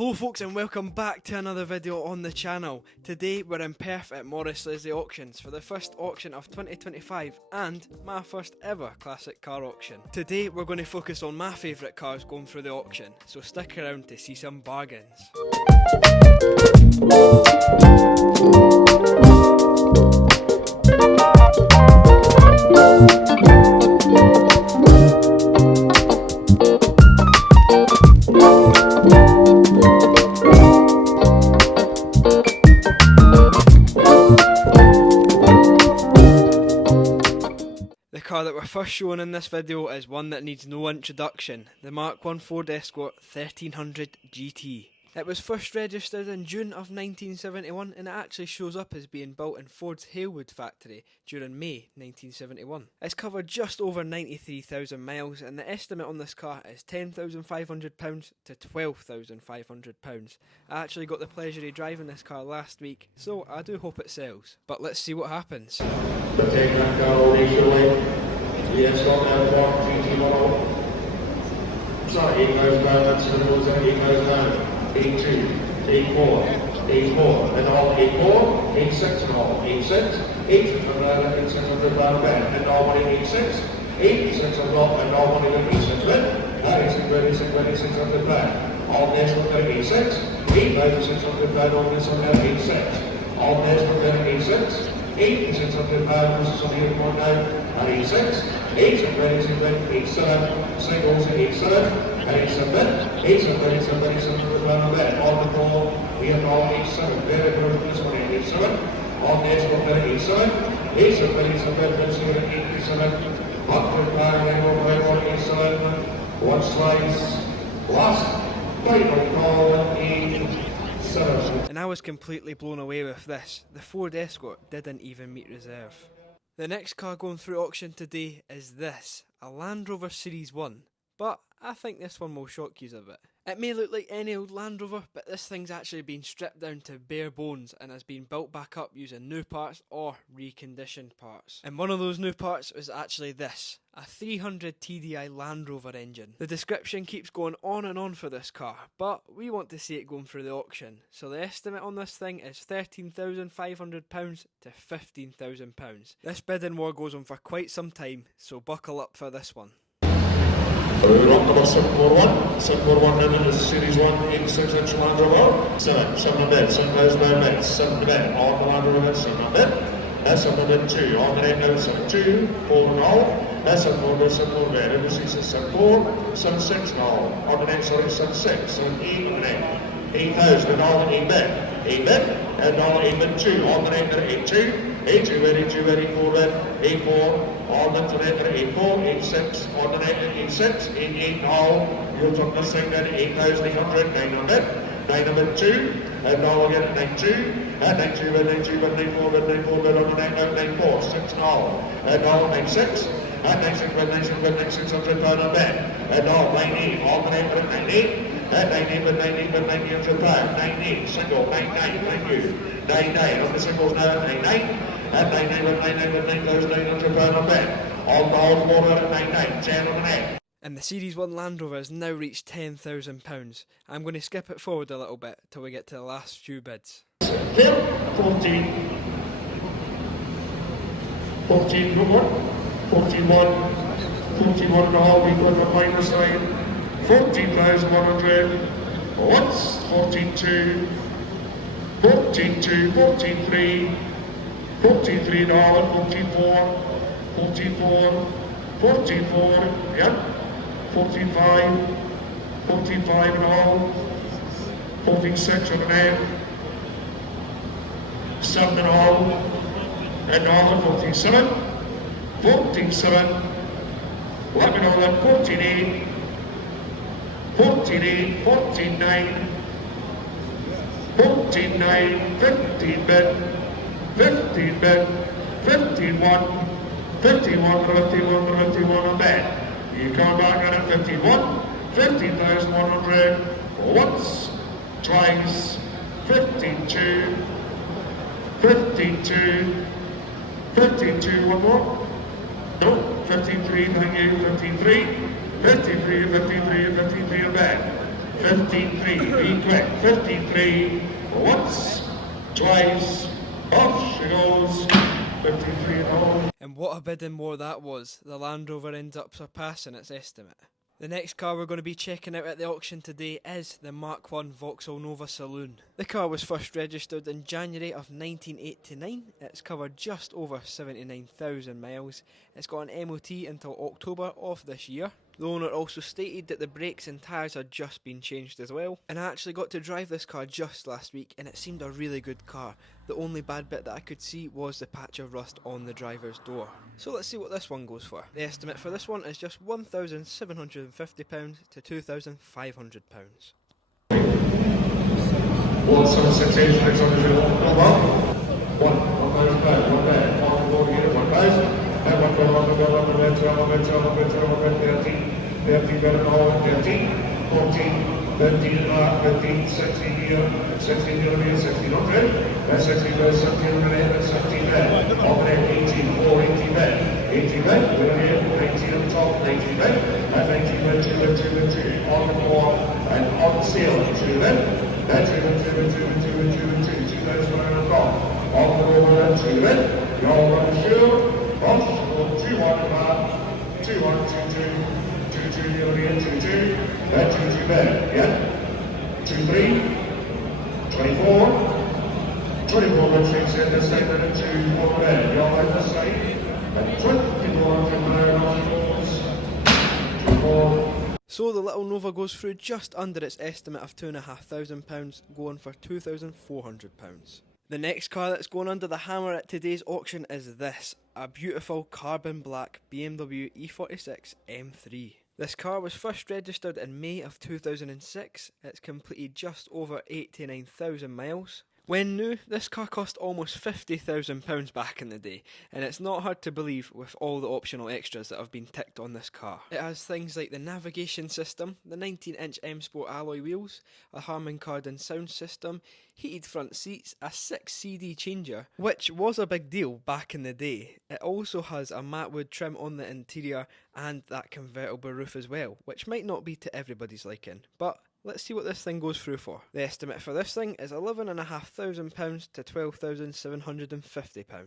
Hello folks and welcome back to another video on the channel. Today we're in Perth at Morris Leslie Auctions for the first auction of 2025 and my first ever classic car auction. Today we're going to focus on my favourite cars going through the auction, so stick around to see some bargains. The car that we're first showing in this video is one that needs no introduction, the Mark I Ford Escort 1300 GT. It was first registered in June of 1971 and it actually shows up as being built in Ford's Halewood factory during May 1971. It's covered just over 93,000 miles and the estimate on this car is £10,500 to £12,500. I actually got the pleasure of driving this car last week, so I do hope it sells. But let's see what happens. Sorry, it goes down, that's the rules, and it goes down. E2, E4, E4, and all E4, E6 and all, E6, E6 and all, E6 and all, and all money E6, E6 and all money E6, that is E6 on the back. All this will go E6, E6 on the back, all this will go E6. All this will go E6, E6 on the back, this is on the one now, and E6, E7, singles in E7, E7, on the ball, we have all E7, very good, this one E7, on this one E7, E7, up to E7, one slice, last, final call, E7. And I was completely blown away with this. The Ford Escort didn't even meet reserve. The next car going through auction today is this, a Land Rover Series 1, but I think this one will shock you a bit. It may look like any old Land Rover, but this thing's actually been stripped down to bare bones and has been built back up using new parts or reconditioned parts. And one of those new parts was actually this, a 300 TDI Land Rover engine. The description keeps going on and on for this car, but we want to see it going through the auction. So the estimate on this thing is £13,500 to £15,000. This bidding war goes on for quite some time, so buckle up for this one. Rock number 741 in the Series 1 86-inch Land Rover. 7 on bed, 7 goes down bed, 7 to bed, on the Land Rover, 7 on bed. That's 7 on bed 2, on the 8 now 7 2, 4 and all. That's 7 4 bed, 7 4 bed, in the 6 is 7 4, 7 6 and all. On the 8, sorry, 7 6, 7 8 and 8. 8,000 and all, 8 bed, 8 bed, and all 8 bed 2, on the 8 8 2. 8 2 ready, 2 ready, 4 red, 8 4, on the 8 4, 8 6, on the 8 6, 8 8 now, you'll talk this thing then 8,800, 900, 902, and now again at 92, and 92, and 92, and 94, and 94, and on the 94, 6 now, and now 96, and 96, and 96, and 9600 pound on bed, and now 98, on the 98, and 98, and 98, and 98 pound, 98, single, 99, thank you, 99, on the singles now, 99, and 99, and 9,900 pound on bed, on the whole water at 99, 10 on the net. And the Series 1 Land Rover has now reached £10,000. I'm going to skip it forward a little bit till we get to the last few bids. 14, 14, 41, 41 and a half, we've got the minus side, 14,100, once, 42, 42, 43, 43 and a half, 44, 44, 44, yep, 45, 45 and a half, 46 and a half, 7 and a half, and all 47, 47, let me know that 48, 48, 49, 49, 15 bit, 15 bit, 51, 51, 51, 51 on that. You come back on at 51, 15,100, once, twice, 52, 52, 52, one more, no, 53, thank you, 53, 53, 53, 53 on that. 53, be quick, 53, once, twice, off she goes, 53 and all. And what a bidding war that was. The Land Rover ends up surpassing its estimate. The next car we're going to be checking out at the auction today is the Mark 1 Vauxhall Nova Saloon. The car was first registered in January of 1989. It's covered just over 79,000 miles. It's got an MOT until October of this year. The owner also stated that the brakes and tyres had just been changed as well. And I actually got to drive this car just last week and it seemed a really good car. The only bad bit that I could see was the patch of rust on the driver's door. So let's see what this one goes for. The estimate for this one is just £1,750 to £2,500. 176 600 1 1,000 1 there, 1 4 here, 1,000. And 1 12 13 better all 13 14 13 and a half 15 16 here 16 here 1600 that's 16 goes 1700 and 17 there over there 18 4 18 there 18 there we're here 19 on top 19 there and 19 with 2 with 2 with 2 on the floor and on sale 2 there that's 2 with 2 with 2 with 2 with 2 with 2 2 there's 1 and a top on the over and 2 there you're all on the shield off 2 1 and a half 2 1 2 2 2 2 here 2 2 that 2 2 there yeah 2 3 24 24 with 6 in the same and 2 over there you're on the side and 24 from there on goes 24. So the little Nova goes through just under its estimate of £2,500, going for £2,400. The next car that's going under the hammer at today's auction is this, a beautiful carbon black BMW E46 M3. This car was first registered in May of 2006, it's completed just over 89,000 miles. When new, this car cost almost £50,000 back in the day, and it's not hard to believe with all the optional extras that have been ticked on this car. It has things like the navigation system, the 19-inch M Sport alloy wheels, a Harman Kardon sound system, heated front seats, a 6 CD changer, which was a big deal back in the day. It also has a matte wood trim on the interior and that convertible roof as well, which might not be to everybody's liking, but let's see what this thing goes through for. The estimate for this thing is £11,500 to £12,750.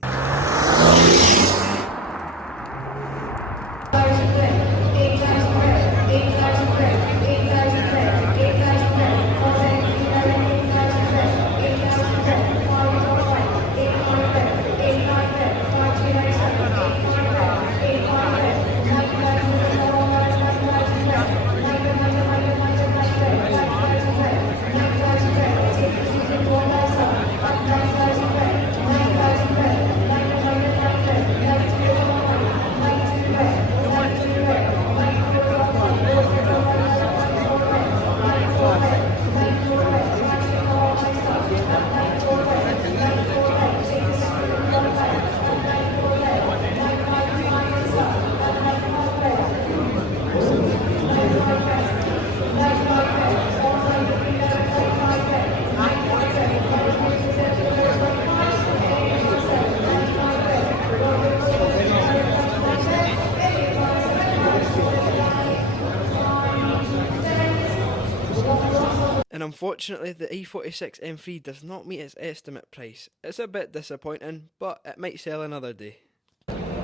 And unfortunately the E46 M3 does not meet its estimate price. It's a bit disappointing, but it might sell another day.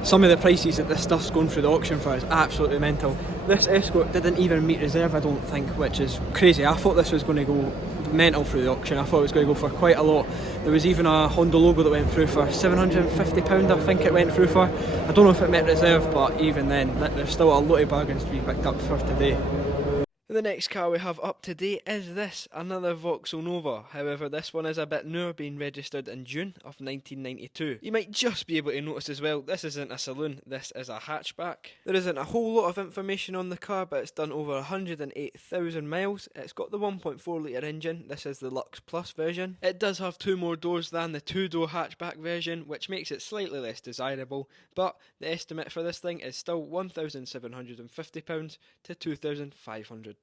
Some of the prices that this stuff's going through the auction for is absolutely mental. This Escort didn't even meet reserve, I don't think, which is crazy. I thought this was going to go mental through the auction. I thought it was going to go for quite a lot. There was even a Honda logo that went through for £750, I think it went through for. I don't know if it met reserve, but even then, there's still a lot of bargains to be picked up for today. The next car we have up today is this, another Vauxhall Nova. However, this one is a bit newer, being registered in June of 1992. You might just be able to notice as well, this isn't a saloon, this is a hatchback. There isn't a whole lot of information on the car, but it's done over 108,000 miles. It's got the 1.4 litre engine, this is the Lux Plus version. It does have 2 more doors than the 2-door hatchback version, which makes it slightly less desirable, but the estimate for this thing is still £1,750 to £2,500.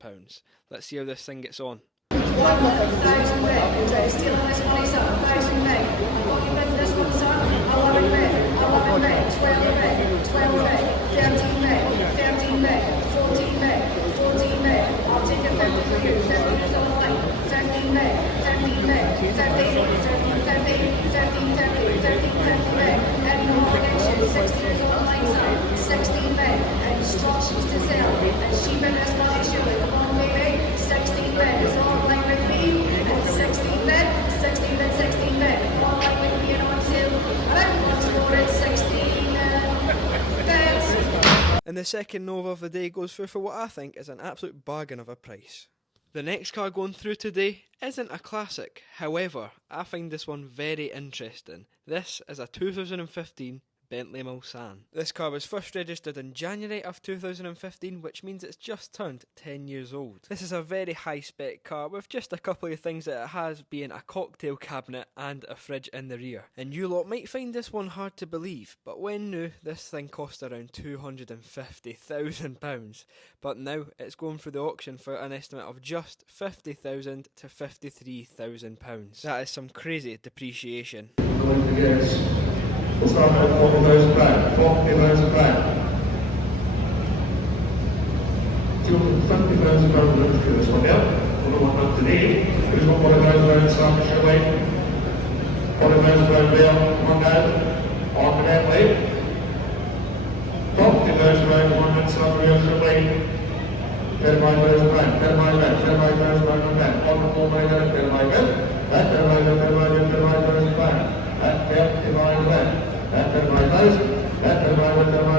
Let's see how this thing gets on. 1,000 bet. Still on this money, sir. 1,000 bet. What you bet this one, sir? 11 bet. 11 bet. 12 bet. 12 bet. 13 bet. 13 bet. 14 bet. 14 bet. I'll take a 50. for you. 13 is on the line. 13 back. 13 back. 13 back. And no redemption. 16 is on the line side. 16 back. And strong she's to sell. And she been this money surely. Come on, baby. 16 back is on the line with me. And 16 back. 16 back. 16 back. On line with me and on sale. And everyone's scored 16 bets. And the second Nova of the day goes through for what I think is an absolute bargain of a price. The next car going through today isn't a classic, however, I find this one very interesting. This is a 2015 Bentley Mulsanne. This car was first registered in January of 2015, which means it's just turned 10 years old. This is a very high spec car with just a couple of things that it has, being a cocktail cabinet and a fridge in the rear. And you lot might find this one hard to believe, but when new, this thing cost around £250,000, but now it's going through the auction for an estimate of just £50,000 to £53,000. That is some crazy depreciation. We'll start at 40,000 back, 40,000 back. £250,000 looking for this one now. We'll go on today. Who's got £40,000 start to show way? £40,000 there, come on now. On the net way. £40,000 one minute start to show way. £35,000 back, £35,000 on the net. On the floor by there, £35,000. Back, £35,000 back. At 55 left, at 35,000, at 35,000,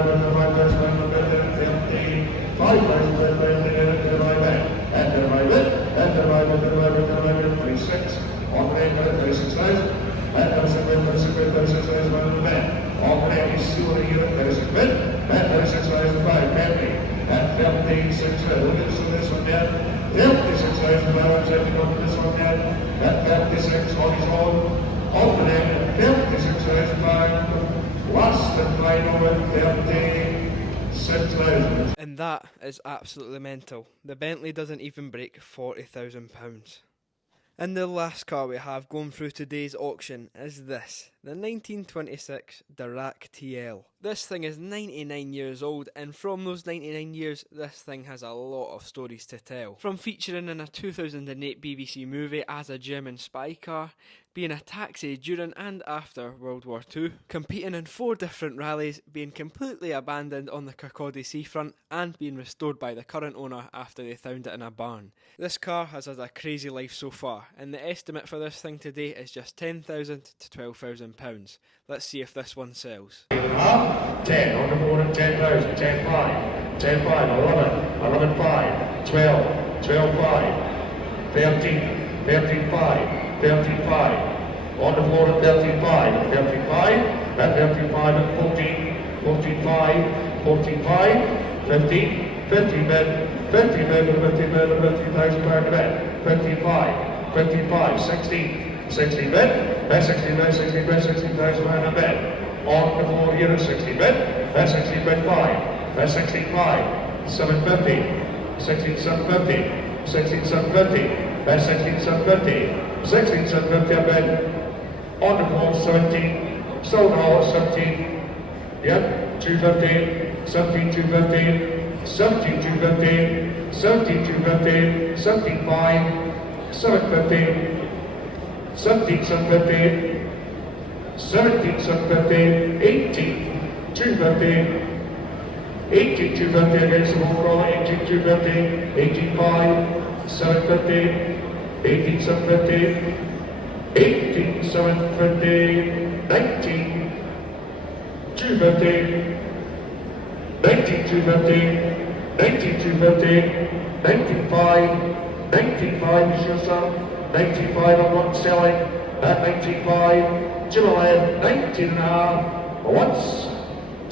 on the end, 36,000, at 36,000 on the back, on the end is still a unit, 36 bid, at 36,005, Bentley, at 56,000, look at this one down, 56,000 balance, if you go to this one down, at 56 on his own, on the end, 56,005, last and final at 36,000. And that is absolutely mental. The Bentley doesn't even break £40,000. And the last car we have going through today's auction is this, the 1926 Darracq TL. This thing is 99 years old, and from those 99 years, this thing has a lot of stories to tell. From featuring in a 2008 BBC movie as a German spy car, being a taxi during and after World War II, competing in 4 different rallies, being completely abandoned on the Kirkcaldy seafront, and being restored by the current owner after they found it in a barn. This car has had a crazy life so far, and the estimate for this thing today is just £10,000 to £12,000. Let's see if this one sells. 10 on the board at 10,000, 10 5, 10 5, 11, 11 5, 12, 12 5, 13, 13 5, 13 5, on the board at 13 5, 13 5, at 13 5 at 14, 14 5, 14 5, 15, 15 bid, 50 bid, 50 bid, 50,000 pound bet, 55, 55, 16, 60 bid, 60 bid, 60 bid, 60,000 pound a bet. On the floor here at 60 bid, 60 bid 5, 65, 750, 16750, 16750, 16750, 16750 a bid. On the floor 17, sold all at 17, yep, 250, 17 250, 17 250, 17 250, 17 5, 750, 17 750, 17 750, 18 250, 18 250 against the wall, 18 250, 18 5, 750, 18 750, 18 750, 19 250, 19 250, 19 250, 19 5, 19 5 is your son, 19 5 I'm not selling, at 19 5, Jim 19 and a half, once,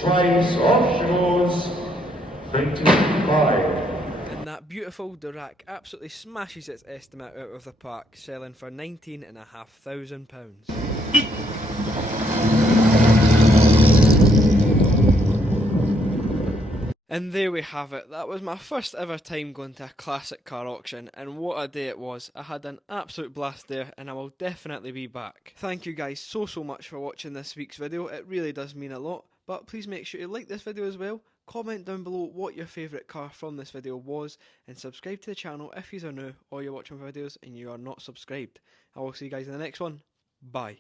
twice, off she goes, 19 5. And that beautiful Darracq absolutely smashes its estimate out of the park, selling for £19,500. And there we have it. That was my first ever time going to a classic car auction, and what a day it was. I had an absolute blast there, and I will definitely be back. Thank you guys so much for watching this week's video. It really does mean a lot. But please make sure to like this video as well, Comment down below what your favourite car from this video was, and subscribe to the channel if you are new or you're watching my videos and you are not subscribed. I will see you guys in the next one. Bye.